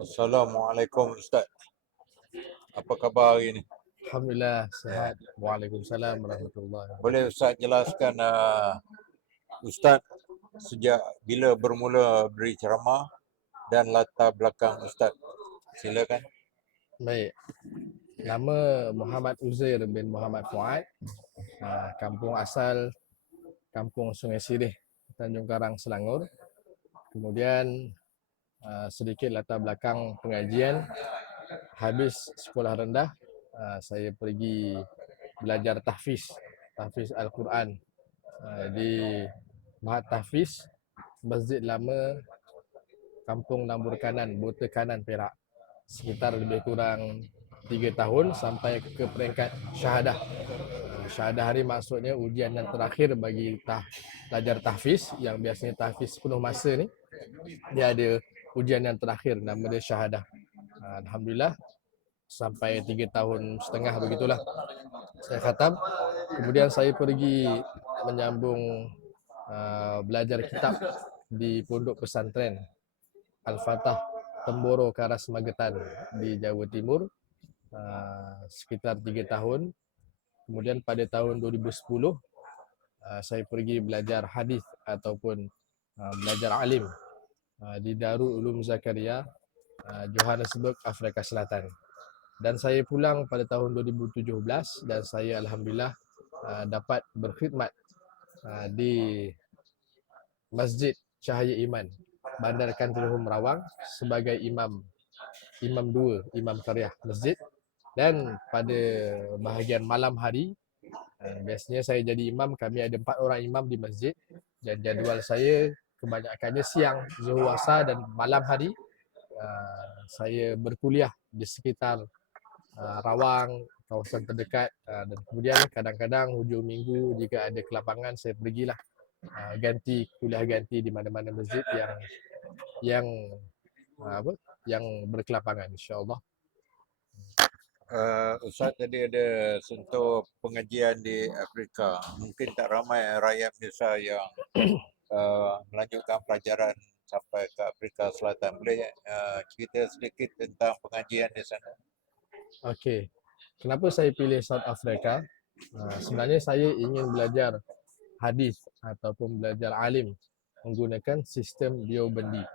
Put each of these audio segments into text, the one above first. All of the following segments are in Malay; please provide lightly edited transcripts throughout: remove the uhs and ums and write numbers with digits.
Assalamualaikum Ustaz. Apa khabar hari ini? Alhamdulillah sihat. Waalaikumsalam warahmatullahi wabarakatuh. Boleh Ustaz jelaskan Ustaz sejak bila bermula beri ceramah dan latar belakang Ustaz? Silakan. Baik. Nama Muhammad Uzair bin Muhammad Fuad. Kampung asal Kampung Sungai Sirih, Tanjung Karang, Selangor. Kemudian sedikit latar belakang pengajian. Habis sekolah rendah, saya pergi belajar tahfiz Al-Quran di Mahat Tahfiz Masjid Lama Kampung Lambur Kanan, Bota Kanan, Perak. Sekitar lebih kurang 3 tahun sampai ke peringkat syahadah. Syahadah hari maksudnya ujian yang terakhir bagi pelajar tahfiz, yang biasanya tahfiz penuh masa ni. Dia ada ujian yang terakhir, nama dia syahadah. Alhamdulillah sampai 3 tahun setengah begitulah saya khatam. Kemudian saya pergi menyambung belajar kitab di pondok pesantren Al-Fatah Temboro Karas Magetan di Jawa Timur sekitar 3 tahun. Kemudian pada tahun 2010 saya pergi belajar hadis ataupun belajar alim di Darul Ulum Zakaria, Johannesburg, Afrika Selatan. Dan saya pulang pada tahun 2017 dan saya alhamdulillah dapat berkhidmat di Masjid Cahaya Iman, Bandar Kantiruhum Rawang sebagai imam 2, imam qaryah masjid. Dan pada bahagian malam hari, biasanya saya jadi imam, kami ada 4 orang imam di masjid dan jadual saya kebanyakannya siang, zuhur, asar dan malam hari saya berkuliah di sekitar Rawang, kawasan terdekat, dan kemudian kadang-kadang hujung minggu jika ada kelapangan saya pergilah kuliah ganti di mana-mana masjid yang berkelapangan, insya-Allah. Ustaz tadi ada sentuh pengajian di Afrika. Mungkin tak ramai rakyat Malaysia yang melanjutkan pelajaran sampai ke Afrika Selatan. Boleh cerita sedikit tentang pengajian di sana? Okey. Kenapa saya pilih South Africa? Sebenarnya saya ingin belajar hadis ataupun belajar alim menggunakan sistem Deobandi.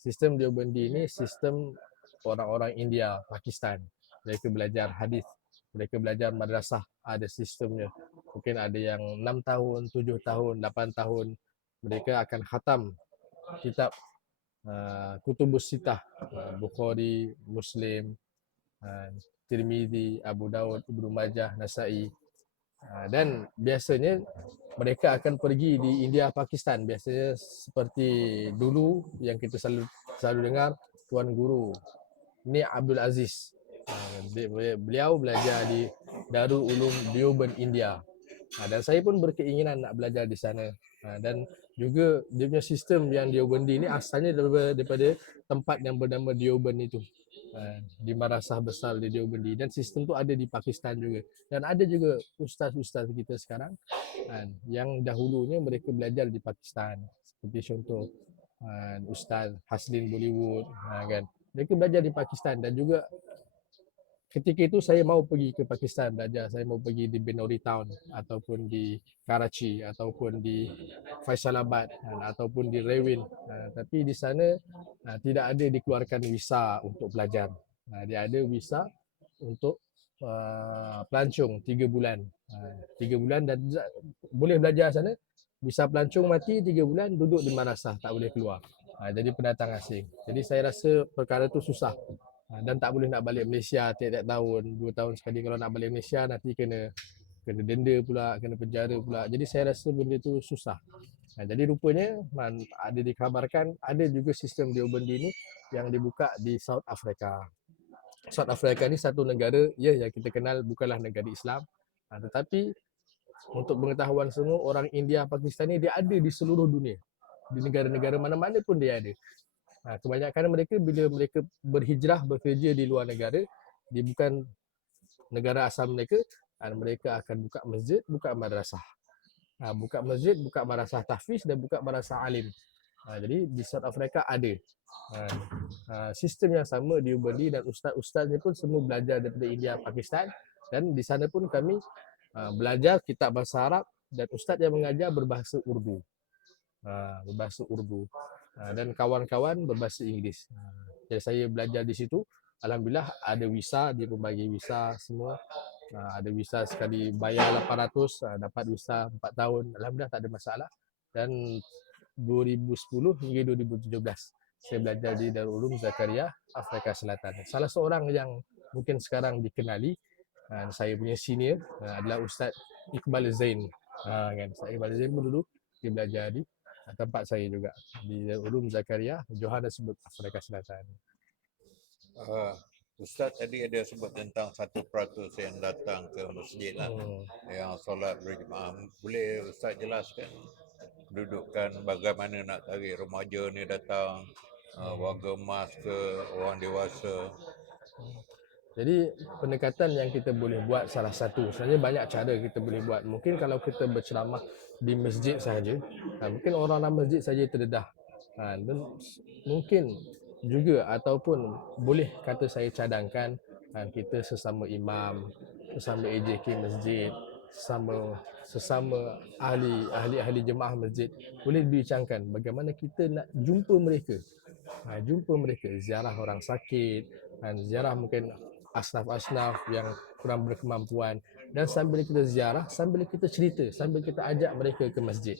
Sistem Deobandi ini sistem orang-orang India, Pakistan. Mereka belajar hadis, mereka belajar madrasah, ada sistemnya. Mungkin ada yang 6 tahun, 7 tahun, 8 tahun. Mereka akan khatam kitab Kutubus Sittah, Bukhari, Muslim, Tirmizi, Abu Daud, Ibnu Majah, Nasa'i. Dan biasanya mereka akan pergi di India, Pakistan. Biasanya seperti dulu yang kita selalu dengar, Tuan Guru Ni Abdul Aziz. Beliau belajar di Darul Ulum Deoband, India. Dan saya pun berkeinginan nak belajar di sana. Dan juga dia punya sistem yang Deobandi ni asalnya daripada tempat yang bernama Deoband itu. Di madrasah besar di Deobandi, dan sistem tu ada di Pakistan juga. Dan ada juga ustaz-ustaz kita sekarang yang dahulunya mereka belajar di Pakistan. Seperti contoh Ustaz Haslin Bollywood kan. Mereka belajar di Pakistan, dan juga ketika itu saya mau pergi ke Pakistan belajar. Saya mau pergi di Benori Town ataupun di Karachi ataupun di Faisalabad ataupun di Rewin. Tapi di sana tidak ada dikeluarkan visa untuk belajar. Dia ada visa untuk pelancong 3 bulan. 3 bulan dan boleh belajar sana. Visa pelancong mati 3 bulan, duduk di madrasah, tak boleh keluar. Jadi pendatang asing. Jadi saya rasa perkara tu susah. Dan tak boleh nak balik Malaysia tiap-tiap tahun, 2 tahun sekali. Kalau nak balik Malaysia nanti kena denda pula, kena penjara pula. Jadi saya rasa benda tu susah. Jadi rupanya ada dikabarkan ada juga sistem Deobandi ni yang dibuka di South Africa. South Africa ni satu negara yang kita kenal bukanlah negara Islam, tetapi untuk pengetahuan semua, orang India, Pakistan ni dia ada di seluruh dunia. Di negara-negara mana-mana pun dia ada. Kebanyakan mereka bila mereka berhijrah, bekerja di luar negara, di bukan negara asal mereka, mereka akan buka masjid, buka madrasah. Buka masjid, buka madrasah tahfiz dan buka madrasah alim. Jadi di South Africa ada. Sistem yang sama di Ubali, dan ustaz-ustaznya pun semua belajar daripada India, Pakistan, dan di sana pun kami belajar kitab bahasa Arab, dan ustaz yang mengajar berbahasa Urdu. Berbahasa Urdu. Dan kawan-kawan berbahasa Inggeris. Jadi saya belajar di situ. Alhamdulillah ada visa, dia pun bagi visa semua. Ada visa sekali bayar 800, dapat visa 4 tahun. Alhamdulillah tak ada masalah. Dan 2010 hingga 2017 saya belajar di Darul Ulum Zakaria, Afrika Selatan. Salah seorang yang mungkin sekarang dikenali, saya punya senior adalah Ustaz Iqbal Zain. Kan Ustaz Iqbal Zain pun dulu dia belajar di tempat saya juga di Darul Ulum Zakaria, Johannesburg, Afrika Selatan. Ustaz tadi ada sebut tentang 1% yang datang ke masjid lah, yang solat berjemaah. Boleh Ustaz jelaskan kedudukan bagaimana nak tarik remaja ni datang, warga emas ke orang dewasa? Jadi pendekatan yang kita boleh buat salah satu, sebenarnya banyak cara kita boleh buat. Mungkin kalau kita berceramah di masjid sahaja, mungkin orang-orang masjid saja terdedah. Dan mungkin juga ataupun boleh kata saya cadangkan, kita sesama imam, sesama AJK masjid, sesama ahli jemaah masjid boleh dibincangkan bagaimana kita nak jumpa mereka. Jumpa mereka, ziarah orang sakit, ziarah mungkin asnaf-asnaf yang kurang berkemampuan, dan sambil kita ziarah, sambil kita cerita, sambil kita ajak mereka ke masjid.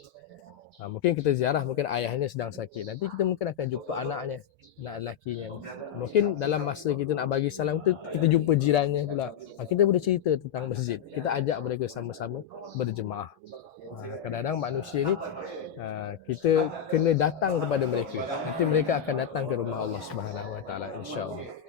Mungkin kita ziarah, mungkin ayahnya sedang sakit, nanti kita mungkin akan jumpa anaknya, anak lakinya. Mungkin dalam masa kita nak bagi salam tu, kita jumpa jirannya pula. Kita boleh cerita tentang masjid, kita ajak mereka sama-sama berjemaah. Kadang-kadang manusia ni kita kena datang kepada mereka, nanti mereka akan datang ke rumah Allah Subhanahu Wa Taala, insya-Allah.